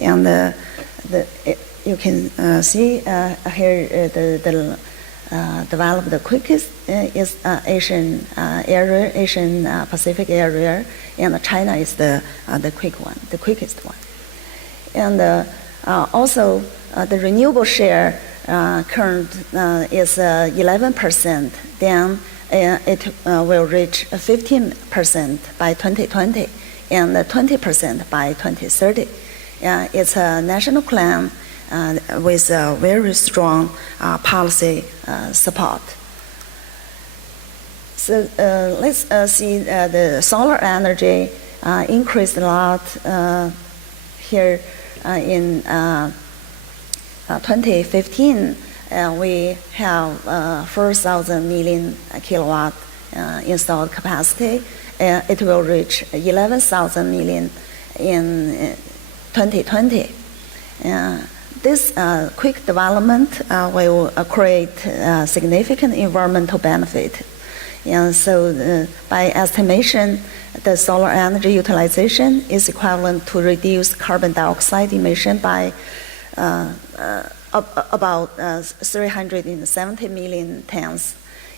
And you can see here the developed the quickest is Asian area, Asian Pacific area, and China is the quickest one. And also the renewable share current is 11%. Then it will reach 15% by 2020 and 20% by 2030. It's a national plan with very strong policy support. So let's see the solar energy increased a lot here in 2015. We have 4,000 million kilowatt installed capacity. It will reach 11,000 million in 2020. This quick development will create significant environmental benefit. And so by estimation, the solar energy utilization is equivalent to reduce carbon dioxide emission by about 370 million tons,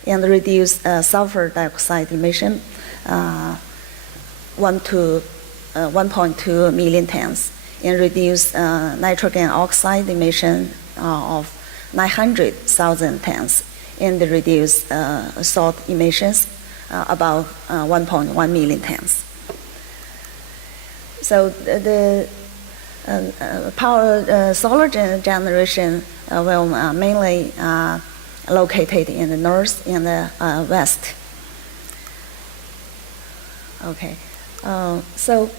and reduce sulfur dioxide emission 1.2 million tons, and reduce nitrogen oxide emission of 900,000 tons, and reduce salt emissions about 1.1 million tons. So the solar generation will mainly located in the north and the west. Okay, so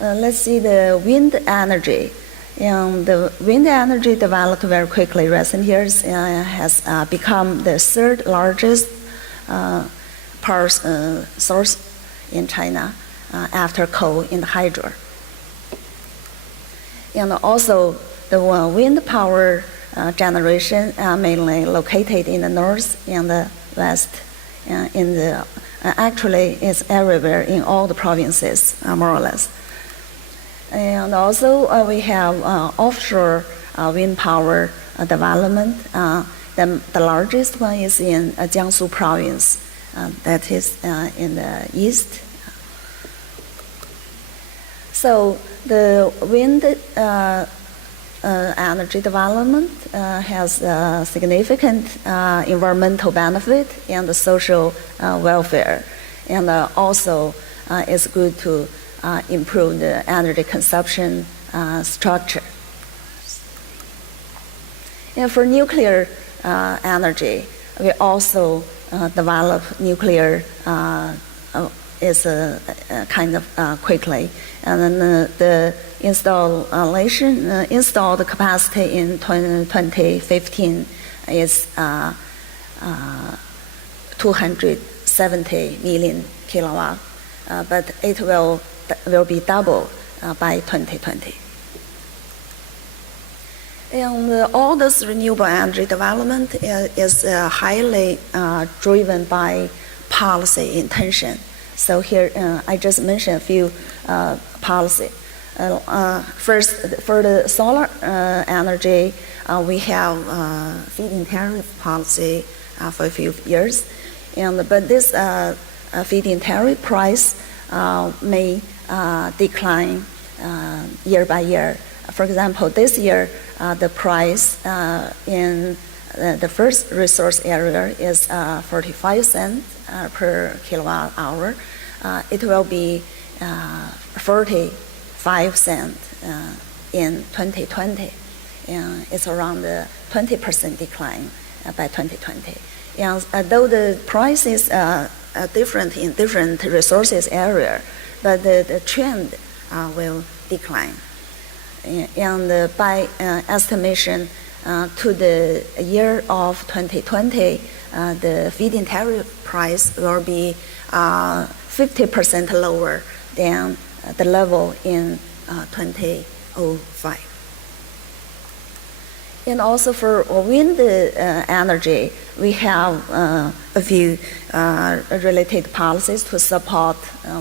let's see the wind energy. And the wind energy developed very quickly recent years and has become the third largest power source in China after coal and hydro. And also the wind power generation mainly located in the north and the west. Actually, it's everywhere in all the provinces, more or less. And also we have offshore wind power development. The largest one is in Jiangsu province, that is in the east. So the wind energy development has significant environmental benefit and social welfare, and also it's good to improve the energy consumption structure. And for nuclear energy, we also develop nuclear is kind of quickly. And then the installed capacity in 2015 is 270 million kilowatt, but it will be double by 2020. And all this renewable energy development is highly driven by policy intention. So here I just mentioned a few policy. First, for the solar energy, we have feed-in tariff policy for a few years, but this feed-in tariff price may decline year by year. For example, this year the price in the first resource area is 45 cents per kilowatt hour. It will be 45 cents in 2020. It's around a 20% decline by 2020. And though the price is different in different resources area, but the trend will decline. And by estimation to the year of 2020, the feed-in tariff price will be 50% lower than the level in 2005. And also for wind energy, we have a few related policies to support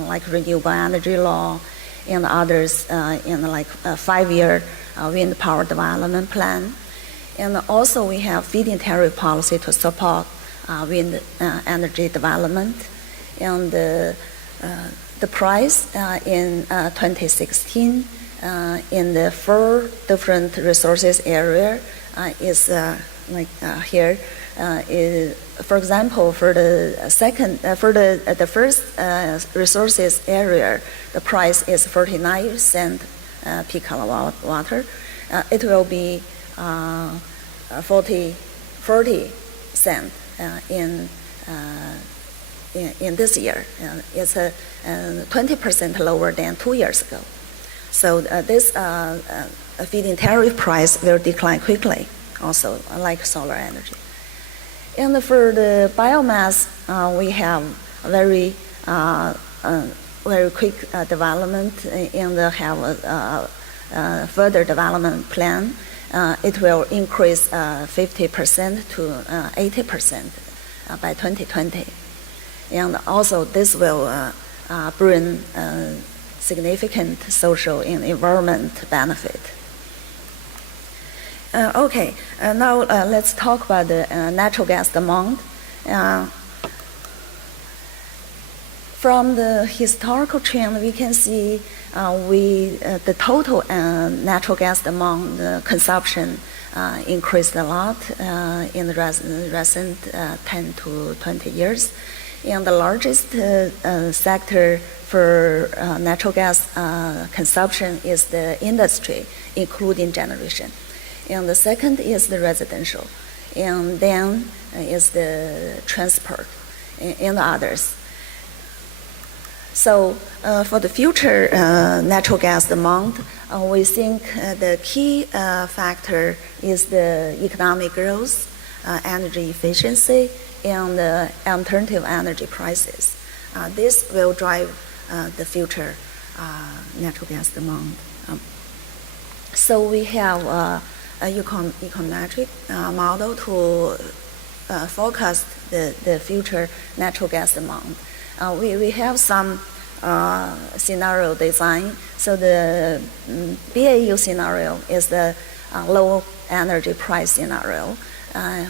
like renewable energy law and others in like a 5-year wind power development plan. And also we have feed-in tariff policy to support wind energy development. And the price in 2016 in the 4 different resources area is like here. For examtle, for the first resources area, the price is 49 cents per kilowatt water. It will be 40 cents in this year. It's 20% lower than 2 years ago. So this feed-in tariff price will decline quickly, also like solar energy. And for the biomass, we have very quick development and have a further development plan. It will increase 50% to 80% by 2020. And also this will bring significant social and environment benefit. Now let's talk about the natural gas demand. From the historical trend, we can see the total natural gas demand consumption increased a lot in the recent 10 to 20 years. And the largest sector for natural gas consumption is the industry, including generation. And the second is the residential. And then is the transport and others. So for the future natural gas demand, we think the key factor is the economic growth, energy efficiency, and alternative energy prices. This will drive the future natural gas demand. So we have a econometric model to forecast the future natural gas demand. We have some scenario design. So the BAU scenario is the low energy price scenario.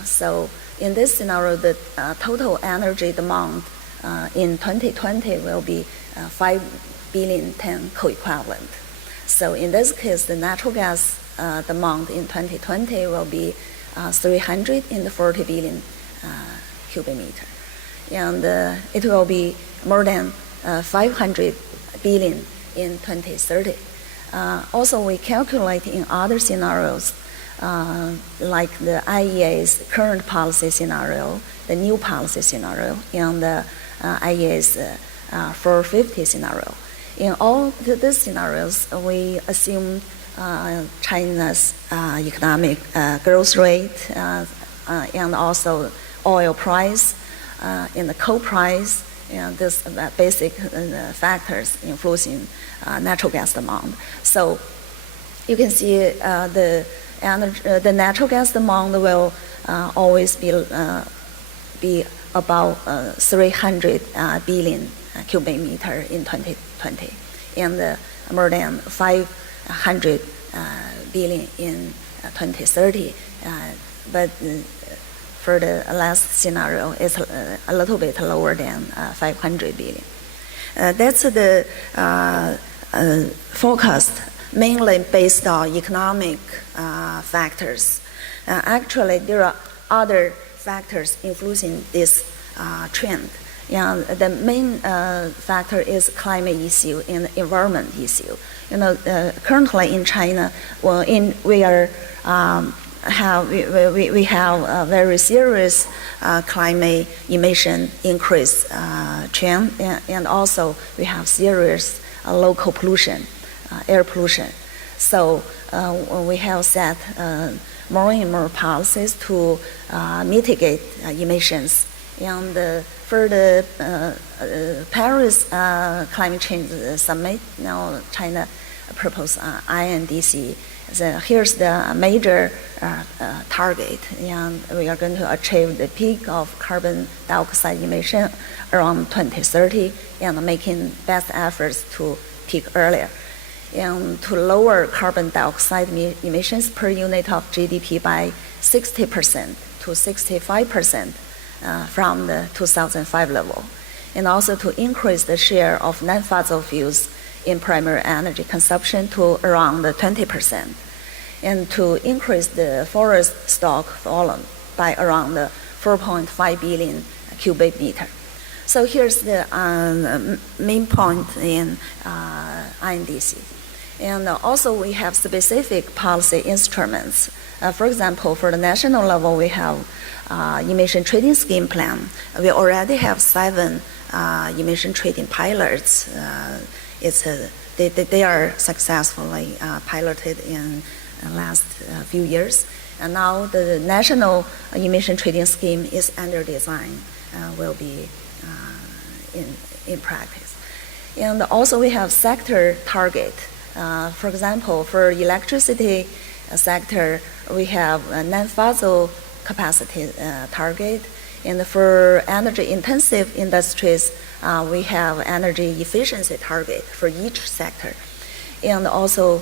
So in this scenario, the total energy demand in 2020 will be 5 billion ton co-equivalent. So in this case, the natural gas demand in 2020 will be 340 billion cubic meter. And it will be more than 500 billion in 2030. Also, we calculate in other scenarios, like the IEA's current policy scenario, the new policy scenario, and the IEA's 450 scenario. In all these scenarios, we assume China's economic growth rate and also oil price and the coal price, and this basic factors influencing natural gas demand. So you can see the natural gas demand will always be about 300 billion cubic meter in 2020, and more than 500 billion in 2030. But for the last scenario, it's a little bit lower than 500 billion. That's the forecast, mainly based on economic factors. Actually, there are other factors influencing this trend. The main factor is climate issue and environment issue. Currently in China, we have a very serious climate emission increase trend, and also we have serious local pollution, air pollution. So we have set more and more policies to mitigate emissions. And for the Paris Climate Change Summit, now China proposed INDC. So here's the major target, and we are going to achieve the peak of carbon dioxide emission around 2030 and making best efforts to peak earlier. and to lower carbon dioxide emissions per unit of GDP by 60% to 65% from the 2005 level, and also to increase the share of non-fossil fuels in primary energy consumption to around 20%, and to increase the forest stock volume by around 4.5 billion cubic meter. So here's the main point in INDC. And also we have specific policy instruments. For example, for the national level, we have emission trading scheme plan. We already have 7 emission trading pilots. They are successfully piloted in the last few years. And now the national emission trading scheme is under design, will be in practice. And also we have sector target. For example, for electricity sector, we have a non-fossil capacity target. And for energy-intensive industries, we have energy efficiency target for each sector. And also,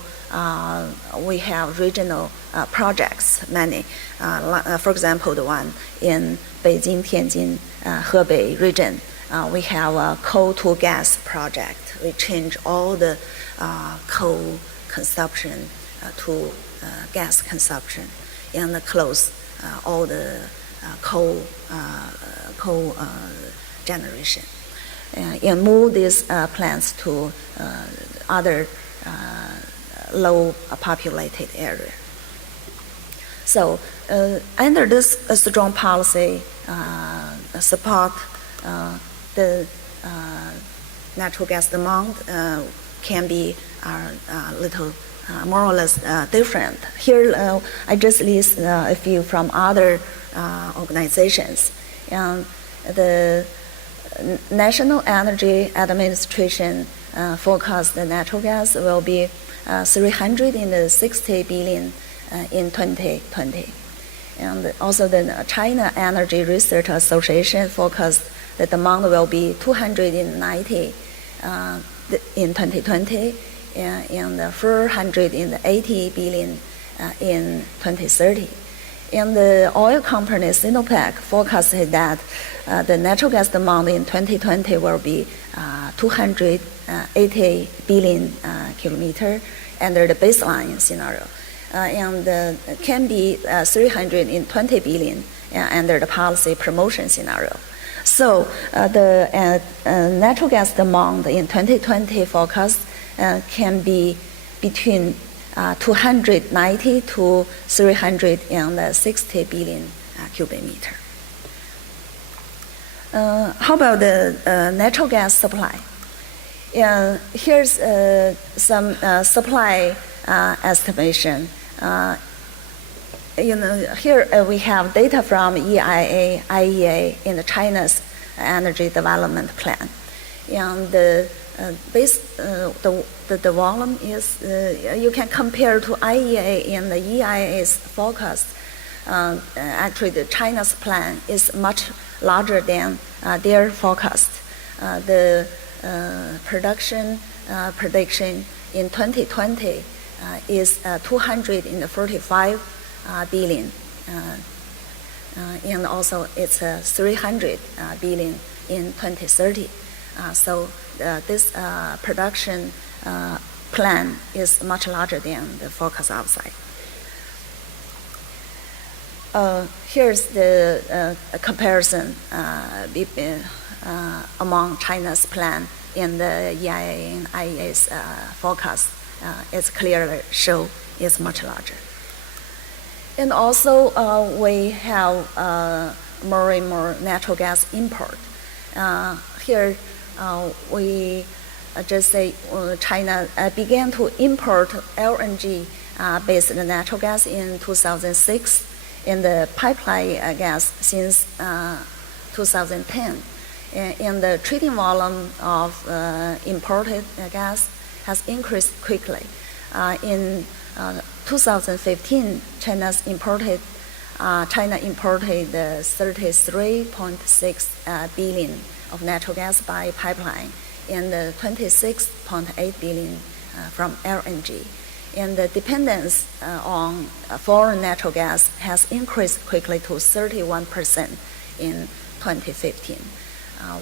we have regional projects, many. For example, the one in Beijing, Tianjin, Hebei region, we have a coal to gas project. We change all the coal consumption to gas consumption and close all the coal generation, and move these plants to other low populated area. So under this strong policy support, the natural gas demand can be a little more or less different. Here I just list a few from other organizations. And the National Energy Administration forecast the natural gas will be 360 billion in 2020. And also the China Energy Research Association forecast that the demand will be 290 in 2020 and 480 billion in 2030. And the oil company Sinopec forecasted that the natural gas demand in 2020 will be 280 billion kilometer under the baseline scenario, and can be 320 billion under the policy promotion scenario. So the natural gas demand in 2020 forecast can be between 290 to 360 billion cubic meter. How about the natural gas supply? Here's some supply estimation. Here we have data from EIA, IEA, in China's energy development plan, and the volume is you can compare to IEA and the EIA's forecast. Actually, the China's plan is much larger than their forecast. The production prediction in 2020 is 245 billion, and also it's 300 billion in 2030. So this production plan is much larger than the forecast outside. Here's the comparison among China's plan and the EIA and IEA's forecast. It's clearly show it's much larger. And also we have more and more natural gas import. Here we just say China began to import LNG based natural gas in 2006, and the pipeline gas since 2010. And the trading volume of imported gas has increased quickly. In 2015, China imported 33.6 billion of natural gas by pipeline and 26.8 billion from LNG. And the dependence on foreign natural gas has increased quickly to 31% in 2015,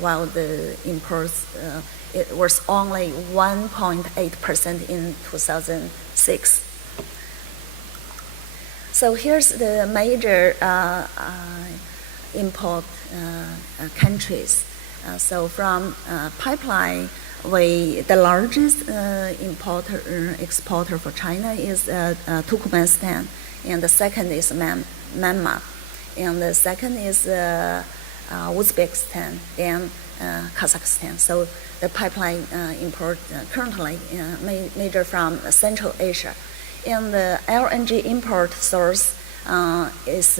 while the imports, it was only 1.8% in 2006. So here's the major import countries. So from pipeline, the largest exporter for China is Turkmenistan, and the second is Myanmar, and the second is Uzbekistan and Kazakhstan. So the pipeline import currently major from Central Asia. And the LNG import source is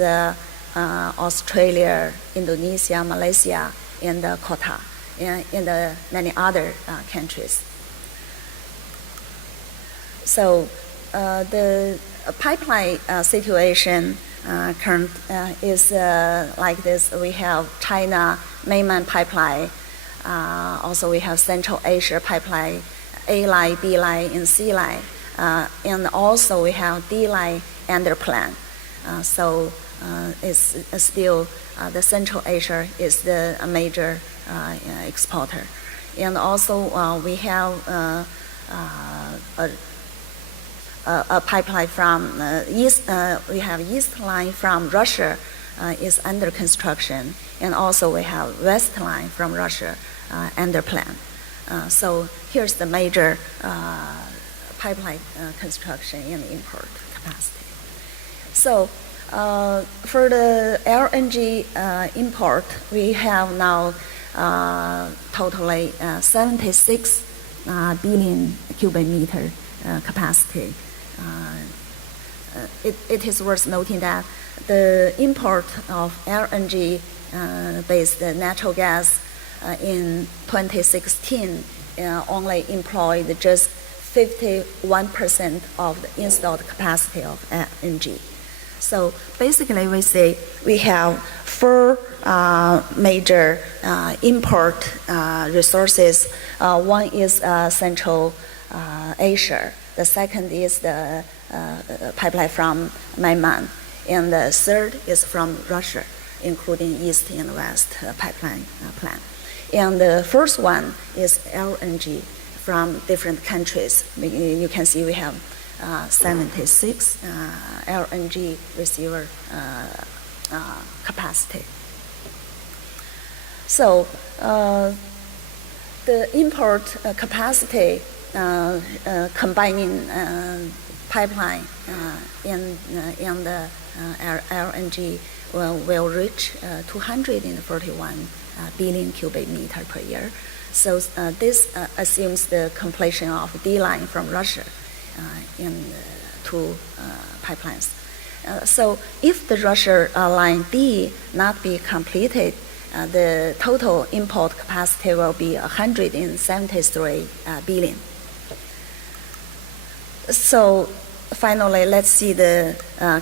Australia, Indonesia, Malaysia, and Qatar, and many other countries. So the pipeline situation current is like this. We have China mainland pipeline. Also we have Central Asia pipeline, A line, B line, and C line. And also we have D line under plan. So it's still the Central Asia is the major exporter. And also we have a pipeline from east. We have east line from Russia is under construction, and also we have west line from Russia under plan. So here's the major pipeline construction and import capacity. So for the LNG import, we have now totally 76 billion cubic meter capacity. It is worth noting that the import of LNG-based natural gas in 2016 only employed just 51% of the installed capacity of LNG. So basically we say we have four major import resources. One is Central Asia. The second is the pipeline from Myanmar. And the third is from Russia, including East and West pipeline plan. And the first one is LNG from different countries. You can see we have 76 LNG receiver capacity. So the import capacity combining pipeline and the LNG will reach 241 billion cubic meter per year. So this assumes the completion of D line from Russia in two pipelines. So if the Russia line D not be completed, the total import capacity will be 173 billion. So finally, let's see the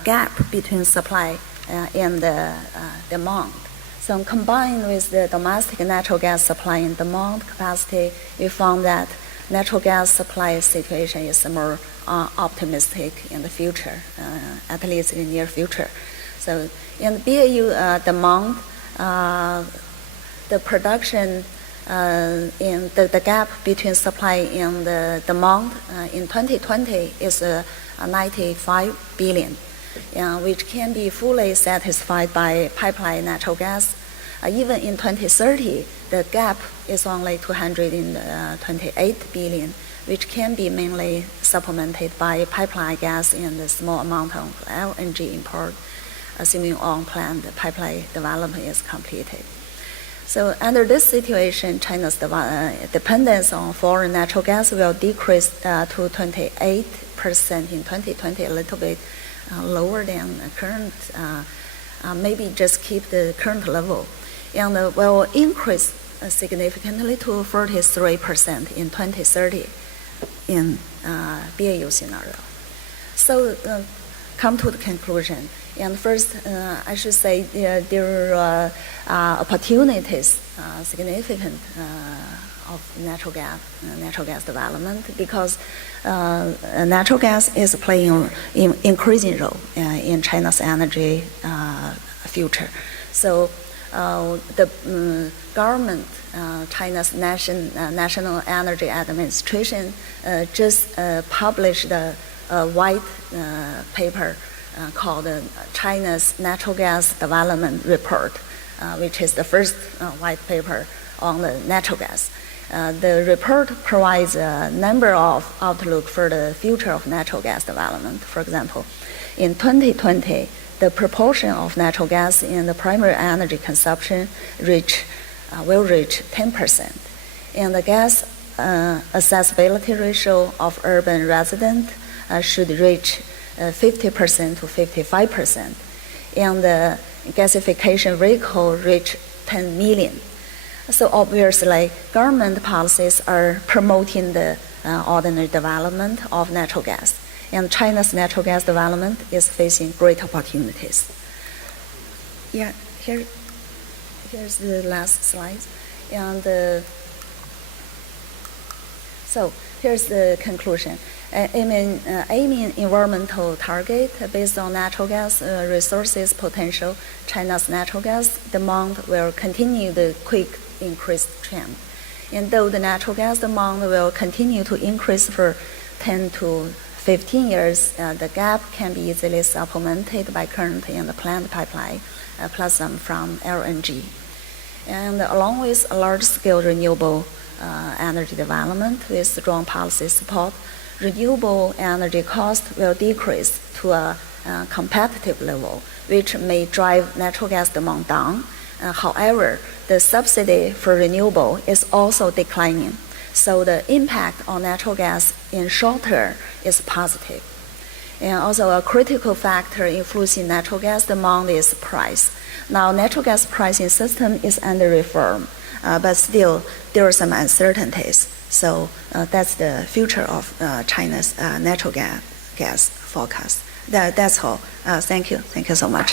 gap between supply and the demand. So combined with the domestic natural gas supply and demand capacity, we found that natural gas supply situation is more optimistic in the future, at least in the near future. So in BAU demand, the production in the gap between supply and the demand in 2020 is 95 billion, which can be fully satisfied by pipeline natural gas. Even in 2030, the gap is only 228 billion, which can be mainly supplemented by pipeline gas and a small amount of LNG import, assuming on-plan the pipeline development is completed. So under this situation, China's dependence on foreign natural gas will decrease to 28% in 2020, a little bit lower than the current, maybe just keep the current level, and will increase significantly to 43% in 2030 in BAU scenario. So come to the conclusion. And first, I should say there are opportunities, significant of natural gas development, because natural gas is playing an increasing role in China's energy future. So the government, China's National Energy Administration, just published a white paper called China's Natural Gas Development Report, which is the first white paper on the natural gas. The report provides a number of outlook for the future of natural gas development. For example, in 2020, the proportion of natural gas in the primary energy consumption will reach 10%. And the gas accessibility ratio of urban residents should reach 50% to 55%. And the gasification vehicle reach 10 million. So obviously, government policies are promoting the ordinary development of natural gas. And China's natural gas development is facing great opportunities. Yeah, here's the last slide. And so here's the conclusion. Aiming environmental target based on natural gas resources potential, China's natural gas demand will continue the quick increase trend. And though the natural gas demand will continue to increase for 10 to 15 years, the gap can be easily supplemented by current in the planned pipeline, plus some from LNG. And along with a large-scale renewable energy development with strong policy support, renewable energy cost will decrease to a competitive level, which may drive natural gas demand down. However, the subsidy for renewable is also declining, so the impact on natural gas in short term is positive. And also a critical factor influencing natural gas demand is price. Now, natural gas pricing system is under reform, but still there are some uncertainties. So that's the future of China's natural gas forecast. That's all. Thank you. Thank you so much.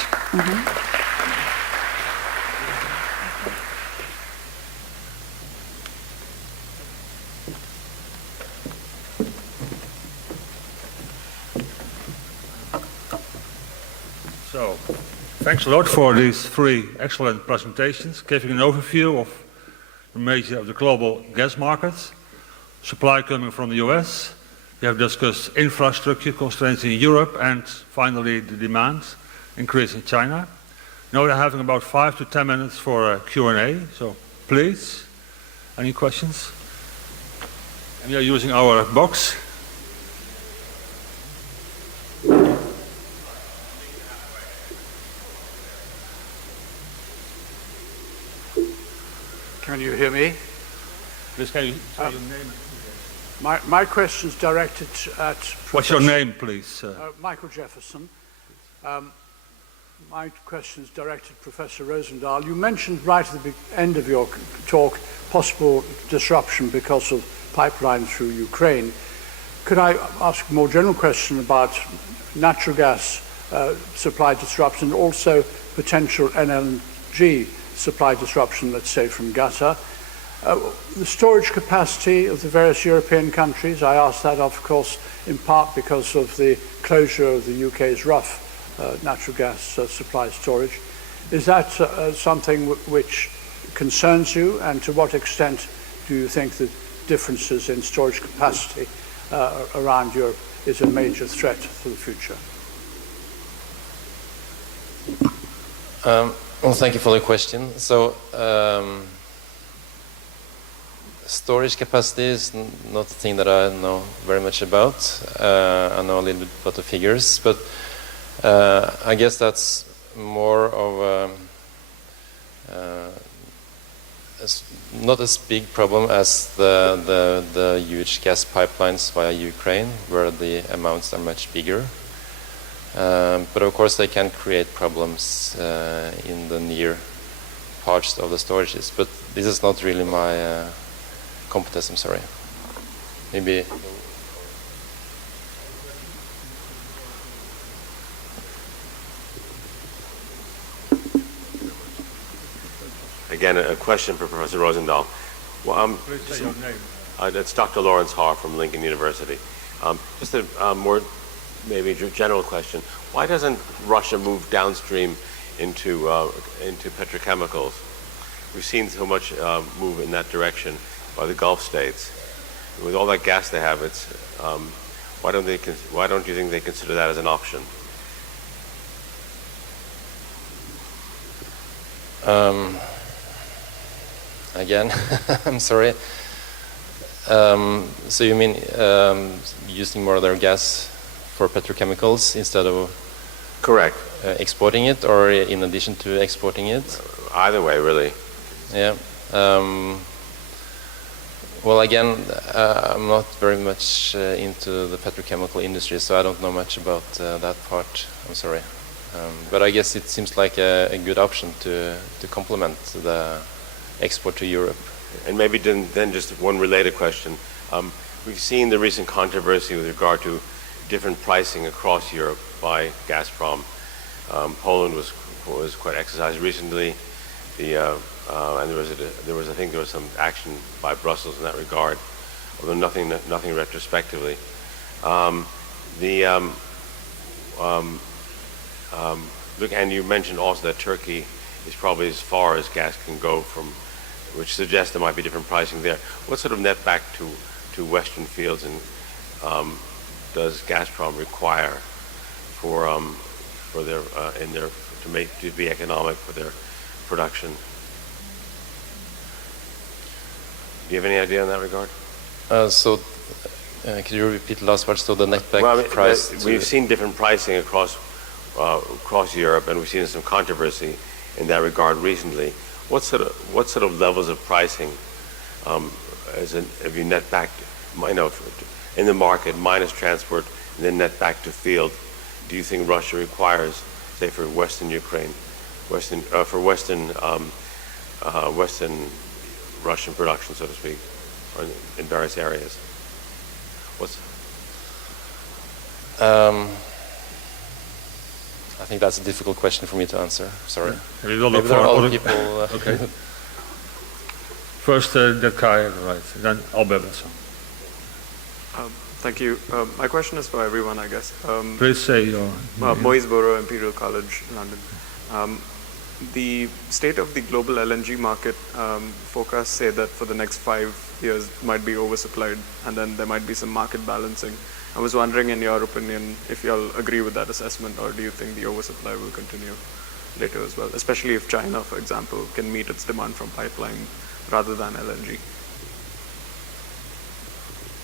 So, thanks a lot for these three excellent presentations, giving an overview of the global gas markets, supply coming from the US. We have discussed infrastructure constraints in Europe, and finally the demand increase in China. Now we're having about 5 to 10 minutes for a Q&A, so please, any questions? And we are using our box. Can you hear me? Please, can you say your name? My question is directed at What's your name, please? Michael Jefferson. My question is directed to Professor Rosendahl. You mentioned right at the end of your talk possible disruption because of pipelines through Ukraine. Could I ask a more general question about natural gas supply disruption, and also potential LNG supply disruption, let's say from Qatar? The storage capacity of the various European countries, I ask that of course in part because of the closure of the UK's Rough natural gas supply storage. Is that something which concerns you, and to what extent do you think that differences in storage capacity around Europe is a major threat for the future? Well, thank you for the question. So, storage capacity is not a thing that I know very much about. I know a little bit about the figures, but I guess that's more of not as big problem as the huge gas pipelines via Ukraine, where the amounts are much bigger. But of course they can create problems in the near parts of the storages. But this is not really my competence, I'm sorry. Maybe... Again, a question for Professor Rosendahl. Well, Please say your name. That's Dr. Lawrence Haar from Lincoln University. Just a more maybe general question. Why doesn't Russia move downstream into petrochemicals? We've seen so much move in that direction by the Gulf states. With all that gas they have, why don't you think they consider that as an option? Again, I'm sorry. So you mean using more of their gas for petrochemicals instead of Correct. Exporting it, or in addition to exporting it? Either way, really. Yeah. Well, again, I'm not very much into the petrochemical industry, so I don't know much about that part. I'm sorry. But I guess it seems like a good option to complement the export to Europe. And maybe then just one related question. We've seen the recent controversy with regard to different pricing across Europe by Gazprom. Poland was quite exercised recently. And there was I think there was some action by Brussels in that regard, although nothing retrospectively. Look, and you mentioned also that Turkey is probably as far as gas can go from, which suggests there might be different pricing there. What sort of net back to Western fields and does Gazprom require for their to be economic for their production? Do you have any idea in that regard? Could you repeat the last part? So the net back price. We've seen different pricing across Europe, and we've seen some controversy in that regard recently. What sort of levels of pricing, have you net back, in the market minus transport and then net back to field? Do you think Russia requires, say, for Western Ukraine, Western Russian production, so to speak, or in various areas? I think that's a difficult question for me to answer. Sorry. Yeah. Maybe there are other people. Okay. First, that guy on the right, then Albert. Thank you. My question is for everyone, I guess. Please say your name. Moise Borough, Imperial College, London. The state of the global LNG market forecasts say that for the next 5 years might be oversupplied, and then there might be some market balancing. I was wondering, in your opinion, if you all agree with that assessment, or do you think the oversupply will continue later as well, especially if China, for example, can meet its demand from pipeline rather than LNG?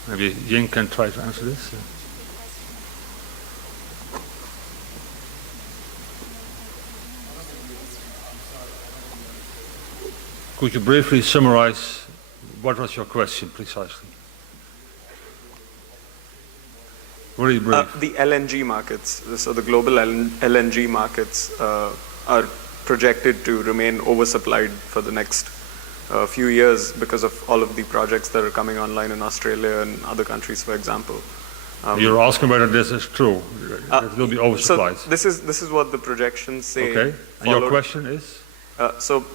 Maybe Ying can try to answer this. Could you briefly summarize what was your question precisely? Very brief. The LNG markets, so the global LNG markets are projected to remain oversupplied for the next few years because of all of the projects that are coming online in Australia and other countries, for example. You're asking whether this is true, that it will be oversupplied. So this is what the projections say. Okay, and your question is? So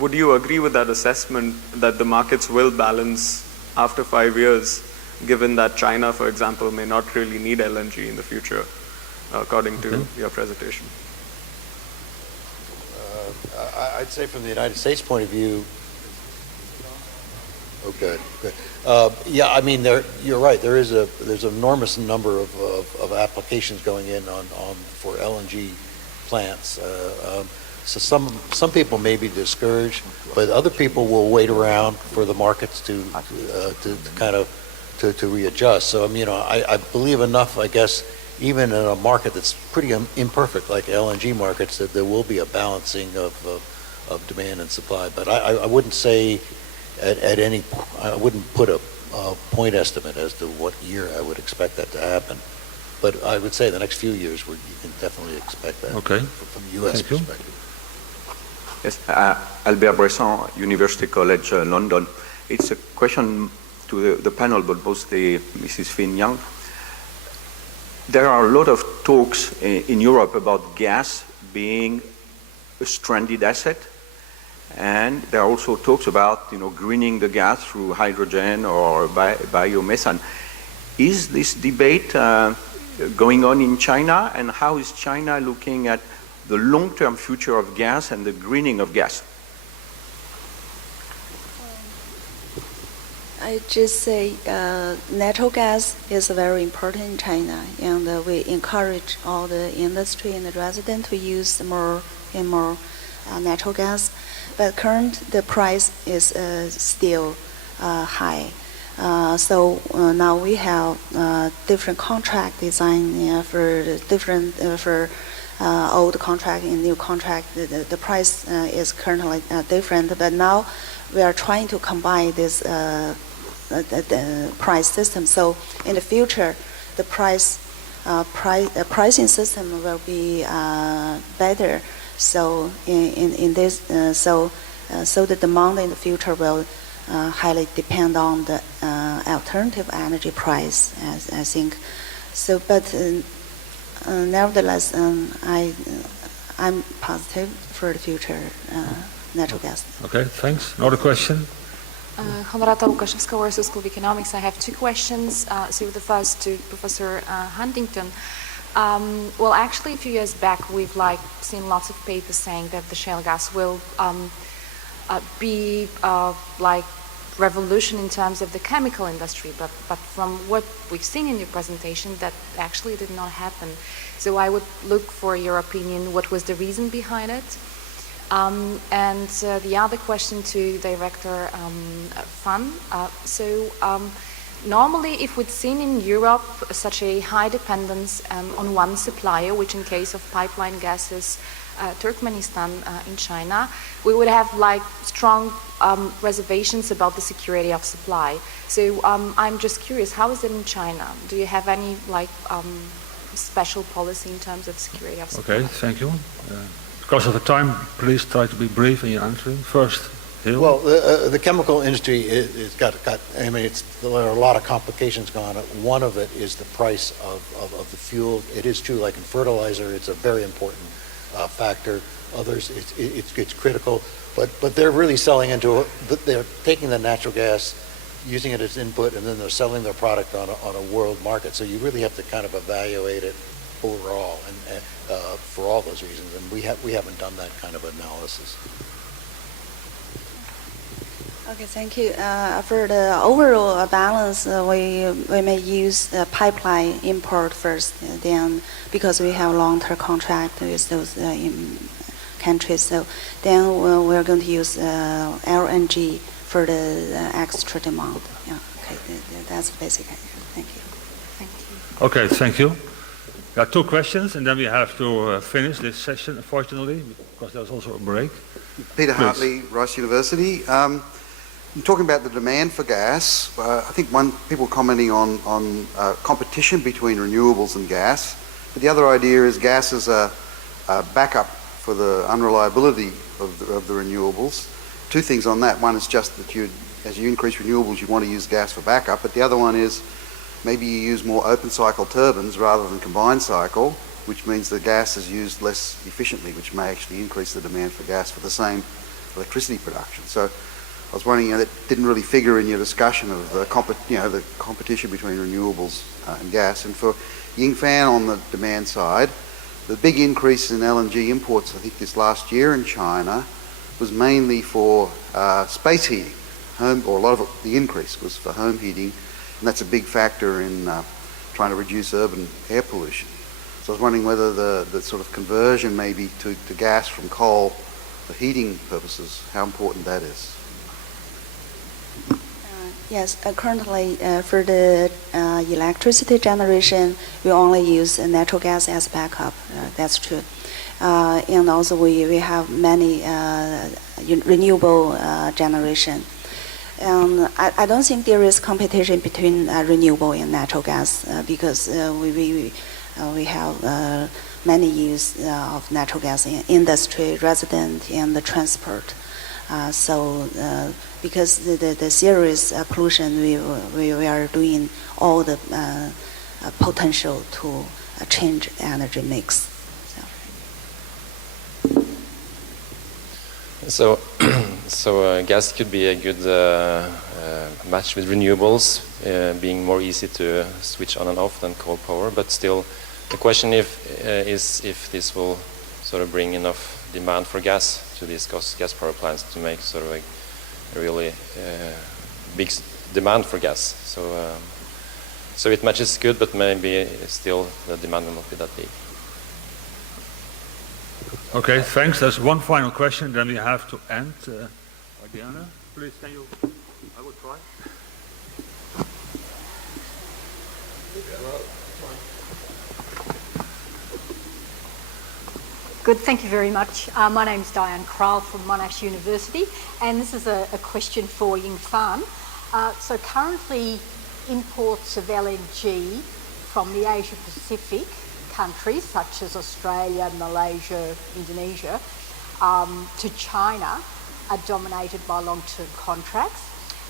would you agree with that assessment that the markets will balance after 5 years, given that China, for example, may not really need LNG in the future, according to your presentation? I'd say from the United States point of view, good. Yeah, I mean, you're right. There's an enormous number of applications going in for LNG plants. So some people may be discouraged, but other people will wait around for the markets to kind of to readjust. So I believe enough, I guess, even in a market that's pretty imperfect like LNG markets, that there will be a balancing of demand and supply. But I wouldn't say I wouldn't put a point estimate as to what year I would expect that to happen. But I would say the next few years you can definitely expect that. Okay. From the U.S. perspective. Yes, Albert Bresson, University College London. It's a question to the panel, but mostly Mrs. Finn Young. There are a lot of talks in Europe about gas being a stranded asset, And there are also talks about, greening the gas through hydrogen or biomethane. Is this debate going on in China, and how is China looking at the long-term future of gas and the greening of gas? I just say natural gas is very important in China, and we encourage all the industry and the resident to use more and more natural gas. But the price is still high. So now we have different contract design for different for old contract and new contract. The price is currently different, but now we are trying to combine this the price system. So in the future, the pricing system will be better. So in this, so the demand in the future will highly depend on the alternative energy price, I think. So, but nevertheless, I'm positive for the future natural gas. Okay, thanks. Another question? Honorata Łukaszewska, Warsaw School of Economics. I have two questions. So the first to Professor Huntington. Well, actually, a few years back, we've seen lots of papers saying that the shale gas will be revolution in terms of the chemical industry, but from what we've seen in your presentation, that actually did not happen. So I would look for your opinion. What was the reason behind it? And the other question to Director Fan. Normally, if we'd seen in Europe such a high dependence on one supplier, which in case of pipeline gases, Turkmenistan in China, we would have strong reservations about the security of supply. So I'm just curious, how is it in China? Do you have any special policy in terms of security of supply? Okay, thank you. Because of the time, please try to be brief in your answering. First, Hill. Well, the chemical industry is got. I mean, there are a lot of complications going on. One of it is the price of the fuel. It is true, like in fertilizer, it's a very important factor. Others, it's critical. But they're really selling into. They're taking the natural gas, using it as input, and then they're selling their product on a world market. So you really have to kind of evaluate it overall, and for all those reasons. And we haven't done that kind of analysis. Okay, thank you. For the overall balance, we may use pipeline import first, then because we have long-term contract with those countries. So then we're going to use LNG for the extra demand. Yeah, okay, that's the basic idea. Thank you. Thank you. Okay, thank you. There are two questions, and then we have to finish this session, unfortunately, because there's also a break. Peter Please. Hartley, Rice University. Talking about the demand for gas, I think people commenting on competition between renewables and gas, but the other idea is gas is a backup for the unreliability of the renewables. Two things on that. One is just that as you increase renewables, you want to use gas for backup, but the other one is maybe you use more open cycle turbines rather than combined cycle, which means the gas is used less efficiently, which may actually increase the demand for gas for the same electricity production. So I was wondering, that didn't really figure in your discussion of the competition between renewables and gas. And for Yingfan on the demand side, the big increase in LNG imports, I think this last year in China, was mainly for space heating. Or a lot of the increase was for home heating, and that's a big factor in trying to reduce urban air pollution. So I was wondering whether the sort of conversion maybe to gas from coal for heating purposes, how important that is. Yes, currently for the electricity generation, we only use natural gas as backup. That's true. And also we have many renewable generation. I don't think there is competition between renewable and natural gas because we have many use of natural gas in industry, resident, and the transport. So because the serious pollution, we are doing all the potential to change energy mix. So. So, gas could be a good match with renewables, being more easy to switch on and off than coal power. But still, the question is if this will sort of bring enough demand for gas to these gas power plants to make sort of a really big demand for gas. So it matches good, but maybe still the demand will not be that big. Okay, thanks. There's one final question, then we have to end. Diana, please, can you? I will try. Good, thank you very much. My name's Diane Krall from Monash University, and this is a question for Ying Fan. So currently, imports of LNG from the Asia Pacific countries such as Australia, Malaysia, Indonesia, to China are dominated by long-term contracts.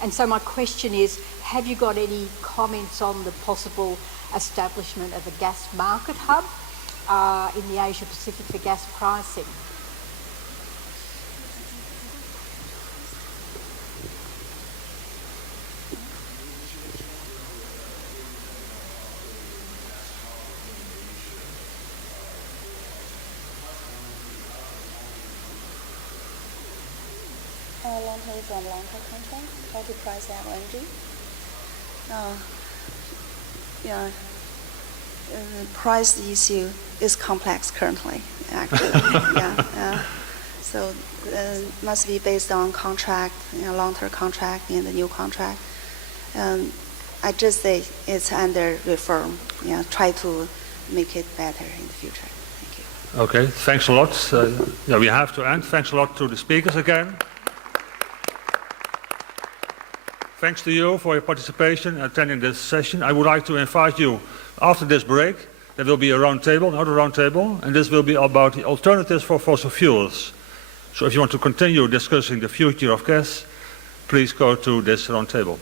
And so my question is, have you got any comments on the possible establishment of a gas market hub in the Asia Pacific for gas pricing? Long-term from long-term contract, how to price LNG? Price issue is complex currently, actually. So must be based on contract, long-term contract and the new contract. I just say it's under reform. Try to make it better in the future. Thank you. Okay, thanks a lot. We have to end. Thanks a lot to the speakers again. Thanks to you for your participation and attending this session. I would like to invite you, after this break, there will be a round table, another round table, and this will be about the alternatives for fossil fuels. So if you want to continue discussing the future of gas, please go to this round table.